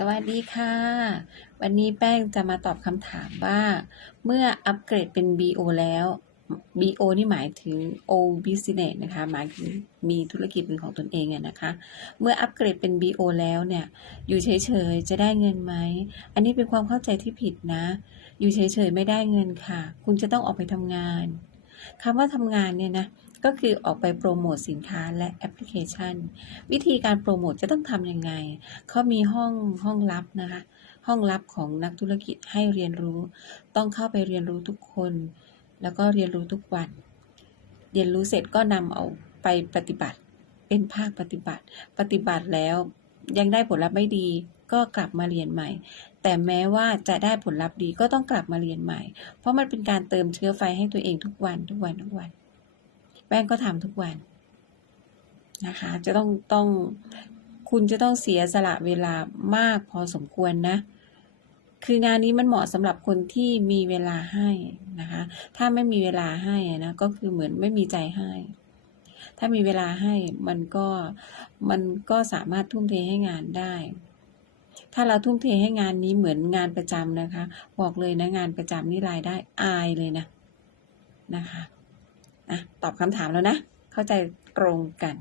สวัสดีค่ะ วันนี้แป้งจะมาตอบคำถามว่า เมื่ออัปเกรดเป็น BO แล้ว BO นี่หมายถึง O Business นะคะหมายถึงมีธุรกิจเป็นของตนเองนะคะ เมื่ออัปเกรดเป็น BO แล้วเนี่ย อยู่เฉยๆ จะได้เงินไหม อันนี้เป็นความเข้าใจที่ผิดนะ อยู่เฉยๆ ไม่ได้เงินค่ะ คุณจะต้องออกไปทำงาน คำว่าทำงานเนี่ยนะก็คือออกไปโปรโมทสินค้าและแอปพลิเคชัน วิธีการโปรโมทจะต้องทำยังไง เขามีห้องห้องลับนะคะ ห้องลับของนักธุรกิจให้เรียนรู้ ต้องเข้าไปเรียนรู้ทุกคน แล้วก็เรียนรู้ทุกวัน เรียนรู้เสร็จก็นำเอาไปปฏิบัติ เป็นภาคปฏิบัติ ปฏิบัติแล้ว ยังได้ผลลัพธ์ไม่ดี ก็กลับมาเรียนใหม่ แต่แม้ว่าจะได้ผลลัพธ์ดีก็ต้องกลับมาเรียนใหม่ เพราะมันเป็นการเติมเชื้อไฟให้ตัวเองทุกวันทุกวันทุกวัน แป้งก็ทำทุกวันนะคะ จะต้องต้องคุณจะต้องเสียสละเวลามากพอสมควรนะ คืองานนี้มันเหมาะสำหรับคนที่มีเวลาให้นะคะ ถ้าไม่มีเวลาให้นะก็คือเหมือนไม่มีใจให้ ถ้ามีเวลาให้มันก็มันก็สามารถทุ่มเทให้งานได้ ถ้าเราทุ่มเทให้งานนี้เหมือนงานประจำนะคะ บอกเลยนะงานประจำนี่รายได้อายเลยนะนะคะอะตอบคำถามแล้วนะ เข้าใจตรงกัน